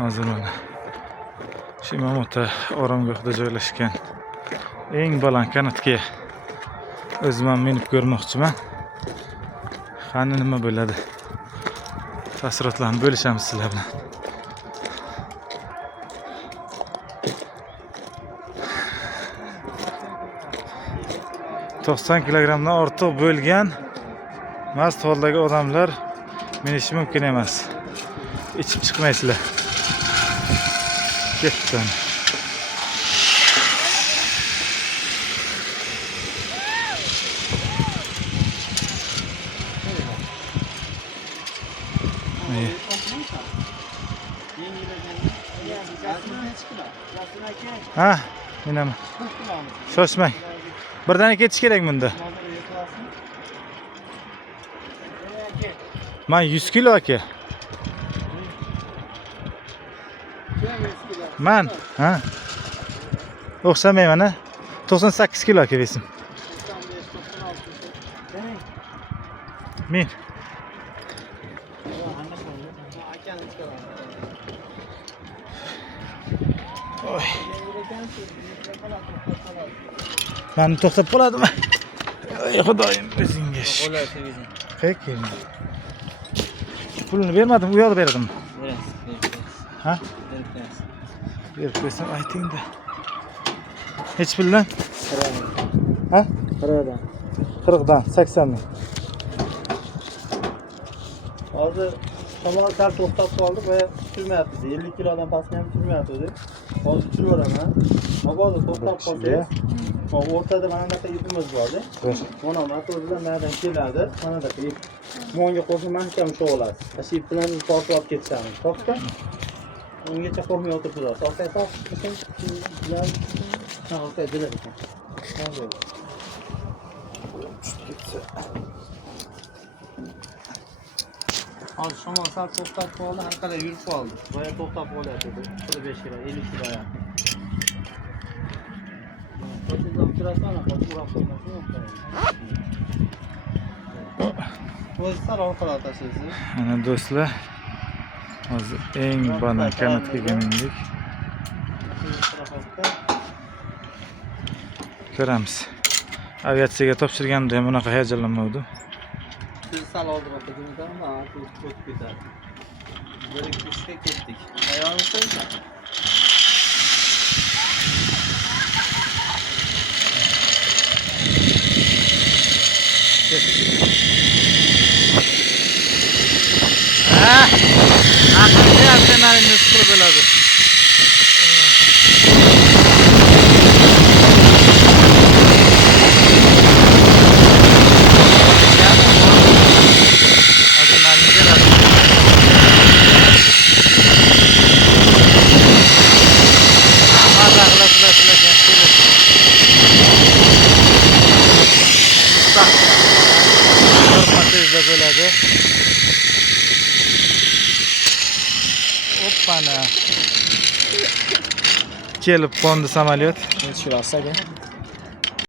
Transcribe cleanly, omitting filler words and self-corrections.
Hozir mana shu Imom Ota oromgohida joylashgan eng baland kanatga o'zim ham minib ko'rmoqchiman. Qani nima bo'ladi? Taassurotlarni bo'lishamiz sizlar bilan. $90 kilogramdan ortiq bo'lgan mast holdagi odamlar minishi mumkin emas. İçib chiqmaysizlar. Ketdim. Ha, menam. Shoshmang. Birdan ketish kerak bunda. Men 100 kilo aka. Man, ha? O'xshamayman, ha? 98 kilo aka besim. Men. Oy. Ben to'xtab qoladimi? Ey xudoyim, o'zingga shukr. Peki. Pulni bermadim, u yoqda berdim. Ha? Berib qo'ysam ayting-da. Hech puldan? Ha? 40dan 80 ming. Hozir tomon sal to'xtab qoldi va tushirmayapti. 50 kilodan pastga ham tushirmayapti. Hozir tushiraman. Mabodo to'xtab qolsangiz, o'rtada mana bunaqa ipimiz bor-da. Mana motordan naridan keladi. Mana bunaqa ip. Monga qo'shib mahkam ushlab olasiz. Shu ip bilan tortib olib ketishamiz. To'xta. Ungacha qo'yib o'tiribdi. To'xta, to'xta. To'xta, jilib ekan. Hozir shamol sal to'xtab qoldi, har qalay yurib qoldi. Boya to'xtab qolyapti. 45 kilo, 50 kilo ya. Qo'shilib turasana, qo'shib qo'ymasang. O'zi sal orqaga tashlaysiz. Ana do'stlar, hozir eng baland kanatga mindik. Ko'ramiz. Aviatsiyaga topshirganimda ham bunaqa hayajonlanmadim. Biz sal oldinroq ketdik, ammo o'tib ketadi. Bir ikki ishga ketdik. Tayyormisiz? Akhirgi arsenalni chiqib bo'ladi. Kelib qo'ndi samolyot. Tushirasiz aka.